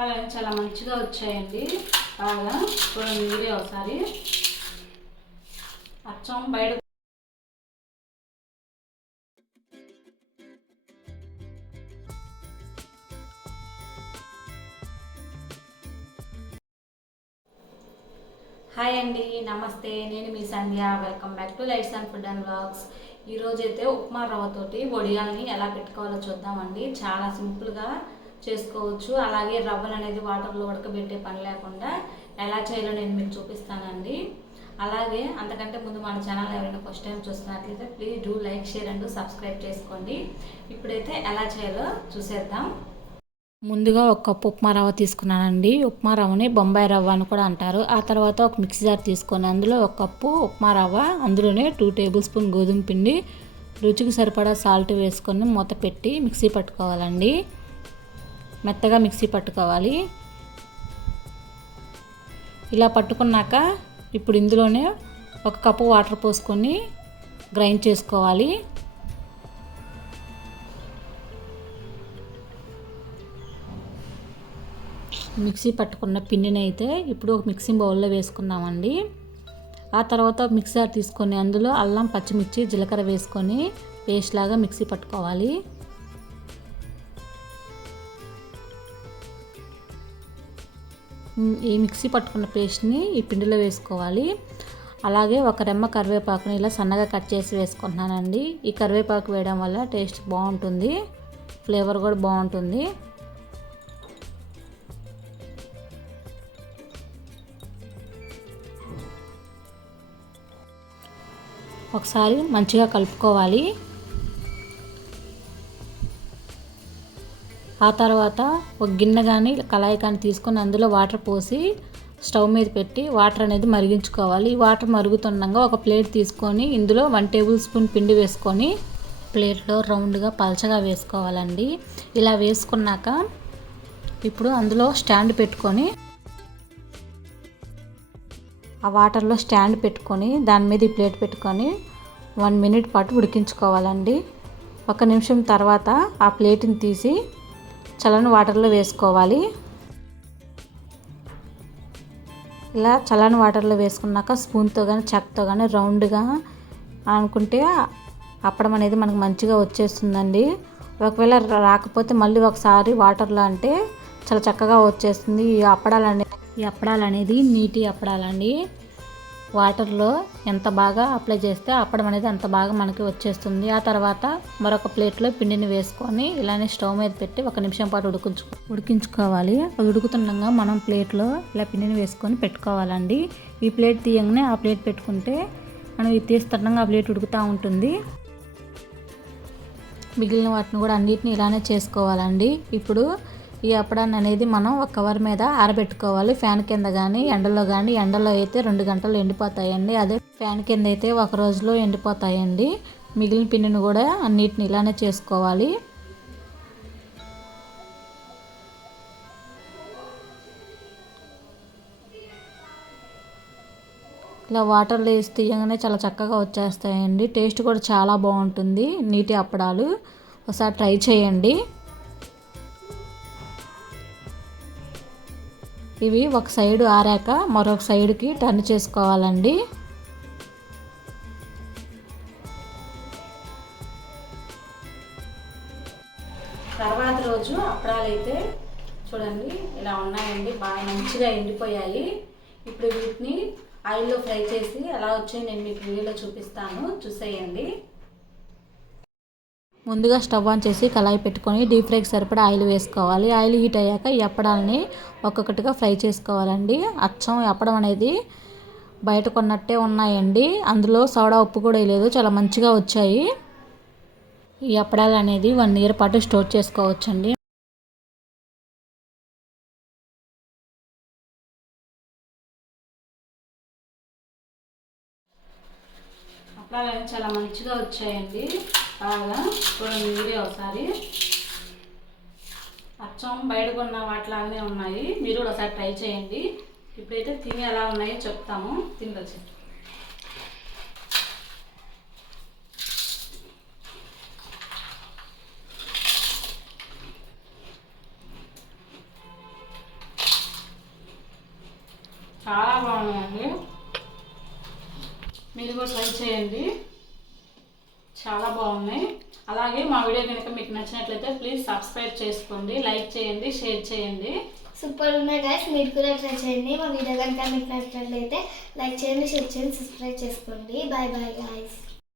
అలా చాలా మంచిగా వచ్చాయండి. బాగా చూడండి మీరే ఒకసారి. అచ్చం బయట హాయ్ అండి, నమస్తే. నేను మీ Sandhya. Welcome back to lights and food and vlogs. ఈరోజైతే ఉప్మా రవ్వతోటి వడియాల్ని ఎలా పెట్టుకోవాలో చూద్దామండి. చాలా సింపుల్గా చేసుకోవచ్చు. అలాగే రవ్వను అనేది వాటర్లో ఉడకబెట్టే పని లేకుండా ఎలా చేయాలో నేను మీకు చూపిస్తానండి. అలాగే అంతకంటే ముందు మన ఛానల్ ఎవరైనా ఫస్ట్ టైం చూస్తున్నట్లయితే please do like, share and subscribe చేసుకోండి. ఇప్పుడైతే ఎలా చేయాలో చూసేద్దాం. ముందుగా ఒక కప్పు ఉప్మా రవ్వ తీసుకున్నానండి. ఉప్మా రవ్వని బొంబాయి రవ్వ అని కూడా అంటారు. ఆ తర్వాత ఒక మిక్సీ జార్ తీసుకొని అందులో ఒక కప్పు ఉప్మా రవ్వ, అందులోనే 2 టేబుల్ స్పూన్ గోధుమ పిండి, రుచికి సరిపడా సాల్ట్ వేసుకొని మూత పెట్టి మిక్సీ పట్టుకోవాలండి. మెత్తగా మిక్సీ పట్టుకోవాలి. ఇలా పట్టుకున్నాక ఇప్పుడు ఇందులోనే ఒక కప్పు వాటర్ పోసుకొని గ్రైండ్ చేసుకోవాలి. మిక్సీ పట్టుకున్న పిండిని అయితే ఇప్పుడు ఒక మిక్సింగ్ బౌల్లో వేసుకున్నామండి. ఆ తర్వాత మిక్సర్ తీసుకొని అందులో అల్లం, పచ్చిమిర్చి, జీలకర్ర వేసుకొని పేస్ట్ లాగా మిక్సీ పట్టుకోవాలి. ఈ మిక్సీ పట్టుకున్న పేస్ట్ని ఈ పిండిలో వేసుకోవాలి. అలాగే ఒక రెమ్మ కరివేపాకుని ఇలా సన్నగా కట్ చేసి వేసుకుంటున్నానండి. ఈ కరివేపాకు వేయడం వల్ల టేస్ట్ బాగుంటుంది, ఫ్లేవర్ కూడా బాగుంటుంది. ఒకసారి మంచిగా కలుపుకోవాలి. ఆ తర్వాత ఒక గిన్నె కానీ కళాయి కానీ తీసుకొని అందులో వాటర్ పోసి స్టవ్ మీద పెట్టి వాటర్ అనేది మరిగించుకోవాలి. ఈ వాటర్ మరుగుతుండగా ఒక ప్లేట్ తీసుకొని ఇందులో 1 టేబుల్ స్పూన్ పిండి వేసుకొని ప్లేట్లో రౌండ్గా పలచగా వేసుకోవాలండి. ఇలా వేసుకున్నాక ఇప్పుడు అందులో స్టాండ్ పెట్టుకొని ఆ వాటర్లో స్టాండ్ పెట్టుకొని దాని మీద ఈ ప్లేట్ పెట్టుకొని 1 మినిట్ పాటు ఉడికించుకోవాలండి. 1 నిమిషం తర్వాత ఆ ప్లేట్ని తీసి చల్లని వాటర్లో వేసుకోవాలి. ఇలా చల్లని వాటర్లో వేసుకున్నాక స్పూన్తో కానీ చెక్కతో కానీ రౌండ్గా అనుకుంటే అప్పడం అనేది మనకు మంచిగా వచ్చేస్తుందండి. ఒకవేళ రాకపోతే మళ్ళీ ఒకసారి వాటర్లో అంటే చాలా చక్కగా వచ్చేస్తుంది. ఈ అప్పడాలు అనేది నీటి అప్పడాలండి. వాటర్లో ఎంత బాగా అప్లై చేస్తే అప్పడం అనేది అంత బాగా మనకి వచ్చేస్తుంది. ఆ తర్వాత మరొక ప్లేట్లో పిండిని వేసుకొని ఇలానే స్టవ్ మీద పెట్టి 1 నిమిషం పాటు ఉడికించుకోవాలి. అది ఉడుకుతుండగా మనం ప్లేట్లో ఇలా పిండిని వేసుకొని పెట్టుకోవాలండి. ఈ ప్లేట్ తీయంగానే ఆ ప్లేట్ పెట్టుకుంటే మనం ఇది తీస్తుండగా ఆ ప్లేట్ ఉడుకుతూ ఉంటుంది. మిగిలిన వాటిని కూడా అన్నిటిని ఇలానే చేసుకోవాలండి. ఇప్పుడు ఈ అప్పడాన్ని అనేది మనం ఒక కవర్ మీద ఆరబెట్టుకోవాలి. ఫ్యాన్ కింద కానీ ఎండలో కానీ, ఎండలో అయితే 2 గంటలు ఎండిపోతాయండి. అదే ఫ్యాన్ కింద అయితే 1 రోజులో ఎండిపోతాయండి. మిగిలిన పిండిని కూడా అన్నిటిని ఇలానే చేసుకోవాలి. ఇలా వాటర్లో వేసి తీయగానే చాలా చక్కగా వచ్చేస్తాయండి. టేస్ట్ కూడా చాలా బాగుంటుంది. నీటి అప్పడాలు ఒకసారి ట్రై చేయండి. ఇవి ఒక సైడు ఆరాక మరొక సైడ్కి టర్న్ చేసుకోవాలండి. తర్వాత రోజు అప్పడాలు అయితే చూడండి ఇలా ఉన్నాయండి. బాగా మంచిగా ఎండిపోయాయి. ఇప్పుడు వీటిని ఆయిల్లో ఫ్రై చేసి ఎలా వచ్చాయో నేను మీకు వీడియోలో చూపిస్తాను, చూసేయండి. ముందుగా స్టవ్ ఆన్ చేసి కళాయి పెట్టుకొని డీప్ ఫ్రైకి సరిపడా ఆయిల్ వేసుకోవాలి. ఆయిల్ హీట్ అయ్యాక ఈ అప్పడాలని ఒక్కొక్కటిగా ఫ్రై చేసుకోవాలండి. అచ్చం అప్పడం అనేది బయట కొన్నట్టే ఉన్నాయండి. అందులో సోడా ఉప్పు కూడా వేయలేదు, చాలా మంచిగా వచ్చాయి. ఈ అప్పడాలు అనేది 1 ఇయర్ పాటు స్టోర్ చేసుకోవచ్చండి. అప్పడాలు అనేది చాలా మంచిగా వచ్చాయండి. బాగా చూడండి మీరే ఒకసారి. అచ్చం బయట కొన్న వాటిలాగానే ఉన్నాయి. మీరు కూడా ఒకసారి ట్రై చేయండి. ఇప్పుడైతే తిని ఎలా ఉన్నాయో చెప్తాము. తినవచ్చు. చాలా బాగున్నాయండి. మీరు కూడా ట్రై చేయండి, చాలా బాగున్నాయి. అలాగే మా వీడియో కనుక మీకు నచ్చినట్లయితే ప్లీజ్ సబ్స్క్రైబ్ చేసుకోండి, లైక్ చేయండి, షేర్ చేయండి. సూపర్ ఉన్నాయి గైస్, మీరు కూడా ట్రై చేయండి. మా వీడియో కనుక మీకు నచ్చినట్లయితే లైక్ చేయండి, షేర్ చేయండి, సబ్స్క్రైబ్ చేసుకోండి. Bye bye guys.